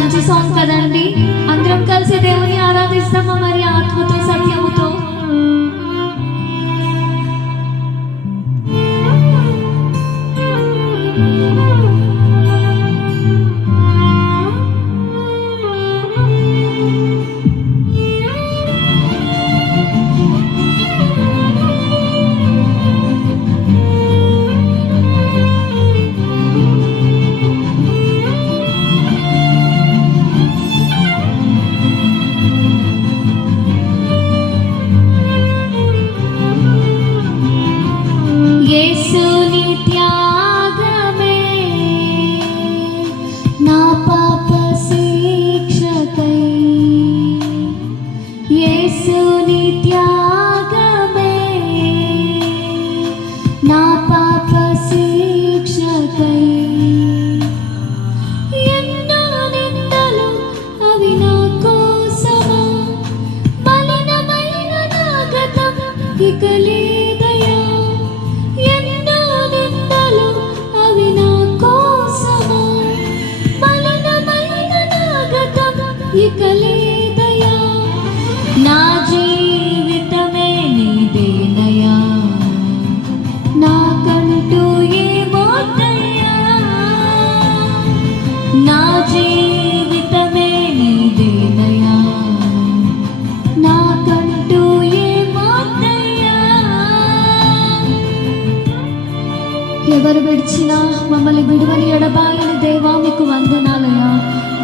మంచి సాంగ్ కదండి. అందరం కలిసి దేవుని ఆరాధిస్తామా మరి ఆత్మతో సత్యముతో. నా జీవితమే నీదేనయా, నాకంటూ ఏమొద్దయ్యా. నా జీవితమే నీదేనయా, నాకంటూ ఏమొద్దయ్యా. ఎవరు విడిచినా మమ్మల్ని విడువని ఎడబాయని దేవా మీకు వందనాలయ్యా.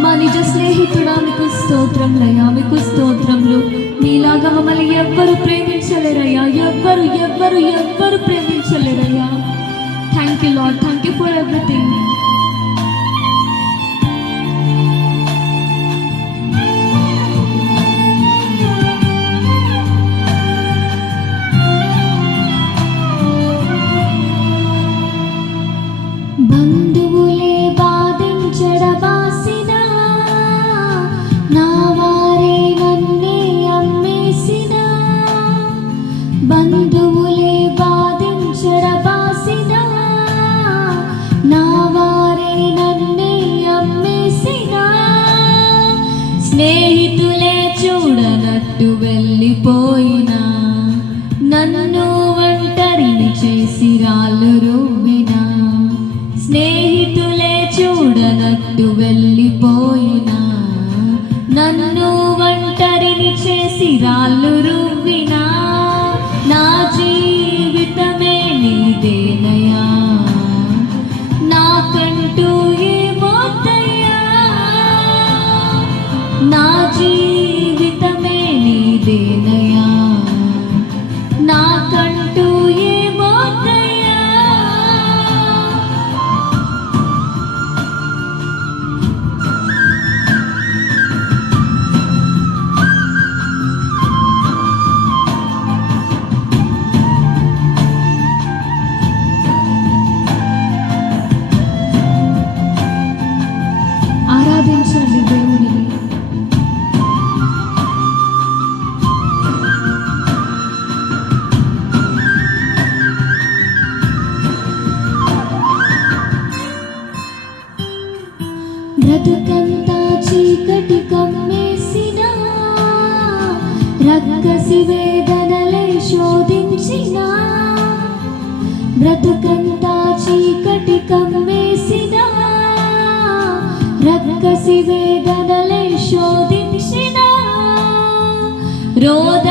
మా నిజ స్నేహితుడా మీకు స్తోత్రంలయ్యా, మీకు స్తోత్రములు. మీలాగా మమ్మల్ని ఎవ్వరు ప్రేమించలేరయ్యా, ఎవ్వరు ప్రేమించలేరయ్యా. Thank you lord, thank you for everything. బంధువులే బాధించడబాసిన నా వారే నన్నే అమ్మేసిన, బంధువులే బాధించడబాసిన నా వారే నన్నే అమ్మేసిన, స్నేహితులే చూడనట్టు వెళ్ళిపోయినా నన్ను ఒంటరిని చేసి రాళ్ళు రువ్వినా, స్నేహితులే చూడనట్టు వెళ్ళిపోయినా నన్ను ఒంటరిని చేసి రాళ్ళు రువ్వినా, నా జీవితమే నీదేనయా, నాకంటూ ఏమొద్దయ్యా. నా జీవితమే నీదేనయా, నాకంటూ ఏమొద్దయ్యా. ఆరాధించండి దేవుని. బ్రతుకంతా చీకటి కమ్మేసిన, రక్కసి వేదనలే శోధించిన, బ్రతుకంతా చీకటి కమ్మేసిన, రక్కసి వేదనలే శోధించిన, రోద